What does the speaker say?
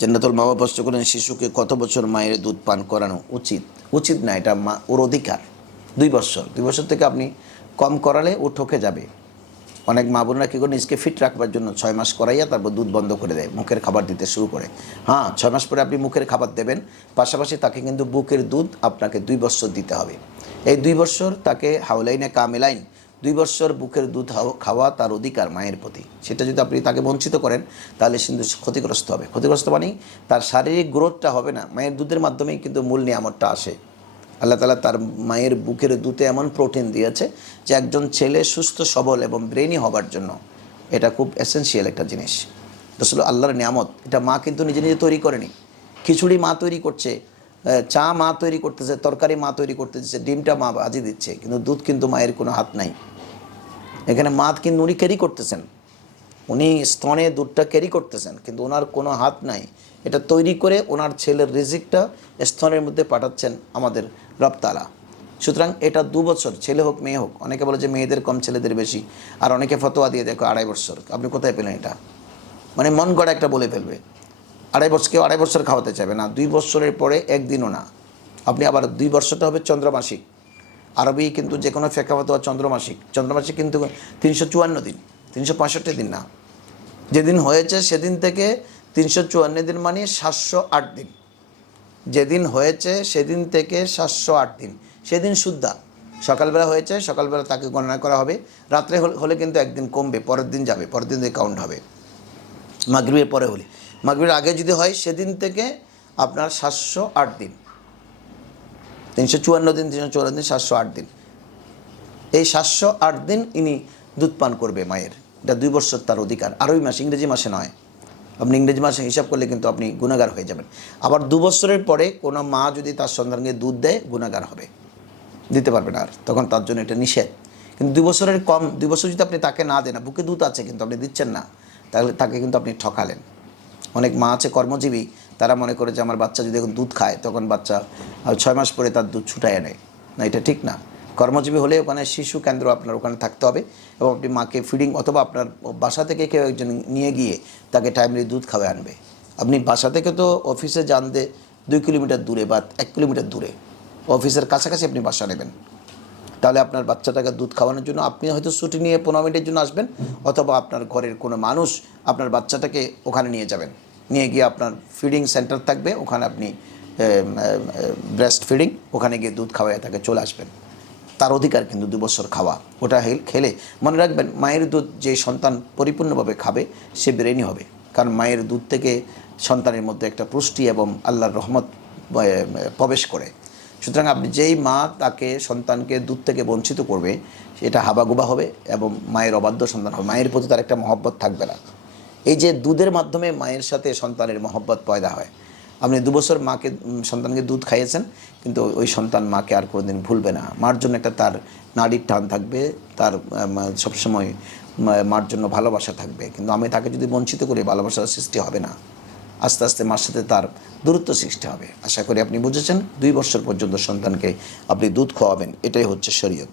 জান্নাতুল মামা প্রশ্ন করেন, শিশুকে কত বছর মায়ের দুধ পান করানো উচিত? উচিত না, এটা মা, ওর অধিকার। দুই বছর দুই বছর থেকে আপনি কম করালে ও ঠকে যাবে। অনেক মা বোনরা কী করে, নিজকে ফিট রাখবার জন্য ছয় মাস করাইয়া তারপর দুধ বন্ধ করে দেয়, মুখের খাবার দিতে শুরু করে। হ্যাঁ ছয় মাস পরে আপনি মুখের খাবার দেবেন, পাশাপাশি তাকে কিন্তু বুকের দুধ আপনাকে দুই বছর দিতে হবে। এই দুই বছর তাকে হাওলাইনে কামেলাইন দুই বছর বুকের দুধ খাওয়া তার অধিকার মায়ের প্রতি। সেটা যদি আপনি তাকে বঞ্চিত করেন, তাহলে কিন্তু ক্ষতিগ্রস্ত হবে। ক্ষতিগ্রস্ত মানেই তার শারীরিক গ্রোথটা হবে না। মায়ের দুধের মাধ্যমেই কিন্তু মূল নিয়ামতটা আসে। আল্লাহ তালা তার মায়ের বুকের দুধে এমন প্রোটিন দিয়েছে যে একজন ছেলে সুস্থ, সবল এবং ব্রেনই হবার জন্য এটা খুব এসেন্সিয়াল একটা জিনিস। আসলে আল্লাহর নিয়ামত, এটা মা কিন্তু নিজে নিজে তৈরি করেনি। খিচুড়ি মা তৈরি করছে চা মা তৈরি করতেছে, তরকারি মা তৈরি করতেছে, ডিমটা মা বাজি দিচ্ছে, কিন্তু দুধ কিন্তু মায়ের কোনো হাত নাই। এখানে মা কিন্তু উনি ক্যারি করতেছেন। উনি স্তনে দুধটা ক্যারি করতেছেন, কিন্তু ওনার কোনো হাত নাই। এটা তৈরি করে ওনার ছেলের রিজিকটা স্তনের মধ্যে পাঠাচ্ছেন আমাদের রপ্তালা সুতরাং এটা দু বছর, ছেলে হোক, মেয়ে হোক, অনেকে বলে যে মেয়েদের কম, ছেলেদের বেশি, আর অনেকে ফতোয়া দিয়ে দেখো আড়াই বছর। আপনি কোথায় পেলেন এটা? মানে মন গড়া একটা বলে ফেলবে। আড়াই বছর, কেউ আড়াই বছর খাওয়াতে চাইবে না, দুই বছরের পরে একদিনও না। আপনি আবার দুই বছরটা হবে চন্দ্রমাসিক। আরবি কিন্তু যে কোনো ফেঁকা ফতোয়া চন্দ্রমাসিক। চন্দ্রমাসিক কিন্তু তিনশো চুয়ান্ন দিন, তিনশো পঁয়ষট্টি দিন না। যেদিন হয়েছে সেদিন থেকে তিনশো চুয়ান্ন দিন মানে সাতশো আট দিন। যেদিন হয়েছে সেদিন থেকে সাতশো আট দিন। সেদিন শুদ্ধা। সকালবেলা হয়েছে, সকালবেলা তাকে গণনা করা হবে। রাত্রে হলে- কিন্তু একদিন কমবে, পরের দিন যাবে, পরের দিন কাউন্ট হবে। মাগরিবের পরে হলে। মাগরিবের আগে যদি হয় সেদিন থেকে আপনার সাতশো আট দিন। তিনশো চুয়ান্ন দিন, তিনশো চুয়ান্ন দিন, সাতশো আট দিন। এই সাতশো আট দিন ইনি দুধ পান করবে মায়ের। এটা দুই বছর তার অধিকার। আরবি মাস ইংরেজি মাসে নয়। আপনি ইংরেজি মাসে হিসাব করলে কিন্তু আপনি গুণাগার হয়ে যাবেন। আবার দু বছরের পরে কোনো মা যদি তার সন্তানকে দুধ দেয়, গুণাগার হবে। দিতে পারবে না আর। তখন তার জন্য এটা নিষেধ। কিন্তু দুই বছরের কম দুই বছর যদি আপনি তাকে না দেন, বুকে দুধ আছে কিন্তু আপনি দিচ্ছেন না, তাহলে তাকে কিন্তু আপনি ঠকালেন। অনেক মা আছে কর্মজীবী তারা মনে করে যে আমার বাচ্চা যদি এখন দুধ খায়, তখন বাচ্চা ছয় মাস পরে তার দুধ ছুটায় নেয় না, এটা ঠিক না। কর্মজীবী হলে ওখানে শিশু কেন্দ্র আপনার ওখানে থাকতে হবে এবং আপনি মাকে ফিডিং অথবা আপনার বাসা থেকে কেউ একজন নিয়ে গিয়ে তাকে টাইমলি দুধ খাওয়ায় আনবে। আপনি বাসা থেকে তো অফিসে জানতে দুই কিলোমিটার দূরে বা এক কিলোমিটার দূরে। অফিসের কাছাকাছি আপনি বাসা নেবেন। তাহলে আপনার বাচ্চাটাকে দুধ খাওয়ানোর জন্য আপনি হয়তো ছুটি নিয়ে পনেরো মিনিটের জন্য আসবেন, অথবা আপনার ঘরের কোনো মানুষ আপনার বাচ্চাটাকে ওখানে নিয়ে যাবেন। নিয়ে গিয়ে আপনার ফিডিং সেন্টার থাকবে, ওখানে আপনি ব্রেস্ট ফিডিং ওখানে গিয়ে দুধ খাওয়াই তাকে চলে আসবেন। তার অধিকার কিন্তু দু বছর খাওয়া, ওটা খেলে। মনে রাখবেন, মায়ের দুধ যে সন্তান পরিপূর্ণভাবে খাবে, সে ব্রেনই হবে। কারণ মায়ের দুধ থেকে সন্তানের মধ্যে একটা পুষ্টি এবং আল্লাহর রহমত প্রবেশ করে। সুতরাং আপনি যেই মা তাকে, সন্তানকে দুধ থেকে বঞ্চিত করবে সেটা হাবাগুবা হবে এবং মায়ের অবাধ্য সন্তান হবে। মায়ের প্রতি তার একটা মহব্বত থাকবে না। এই যে দুধের মাধ্যমে মায়ের সাথে সন্তানের মহব্বত পয়দা হয়। আপনি দু বছর মাকে সন্তানকে দুধ খাইয়েছেন, কিন্তু ওই সন্তান মাকে আর কোনোদিন ভুলবে না। মার জন্য একটা তার নাড়ির টান থাকবে, তার সবসময় মার জন্য ভালোবাসা থাকবে। কিন্তু আমি তাকে যদি বঞ্চিত করি, ভালোবাসার সৃষ্টি হবে না। আস্তে আস্তে মার সাথে তার দূরত্ব সৃষ্টি হবে। আশা করি আপনি বুঝেছেন, দুই বছর পর্যন্ত সন্তানকে আপনি দুধ খাওয়াবেন এটাই হচ্ছে শরীয়ত।